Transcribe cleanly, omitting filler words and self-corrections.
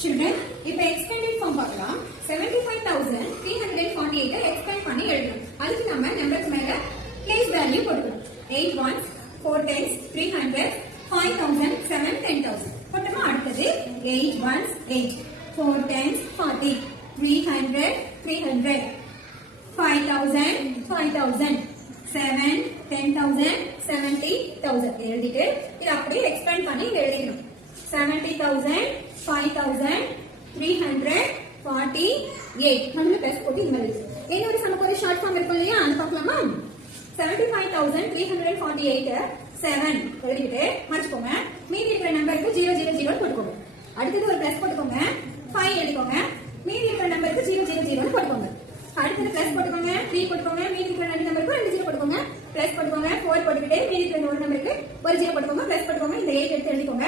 Children, இப்போ expanded form பார்க்கலாம். 75,348 expand பண்ணி எழுதணும். அதுக்கு நம்ம நம்பருக்கு மேல place value போட்டுக்கணும். 8 ones, 4 tens, 300, 5,000, 7, 10,000. போட்டோமா அடுத்தது 8 ones, 8, 4 tens, 40, 300, 300, 5,000, 5,000, 7, 10,000, 70,000 எழுதிட்டு இது அப்படியே expand பண்ணி எழுதிக்கணும். 70,000, 5,000, 348 நம்மள பெஸ்ட் போட்டு இந்த மாதிரி இன்னொரு நமக்கு ஒரு ஷார்ட் ஃபார்ம் இருக்கும் இல்லையா அது பார்க்கலாமா 75,348 7 எழுதிட்டு மறந்துக்கோங்க மீதி இருக்கிற நம்பருக்கு 000 போட்டுக்கோங்க அடுத்தது ஒரு பிளஸ் போட்டுக்கோங்க 5 எழுதிக்கோங்க மீதி இருக்கிற நம்பருக்கு 000 போட்டுக்கோங்க அடுத்தது பிளஸ் போட்டுக்கோங்க 3 போட்டுக்கோங்க மீதி இருக்கிற ரெண்டு நம்பருக்கு 2 0 போட்டுக்கோங்க பிளஸ் போட்டுக்கோங்க 4 போட்டுக்கிட்டு மீதி இருக்கிற ஒரு நம்பருக்கு ஒரு 0 போட்டுக்கோங்க பிளஸ் போட்டுக்கோங்க இந்த 8 எடுத்து எழுதிக்கோங்க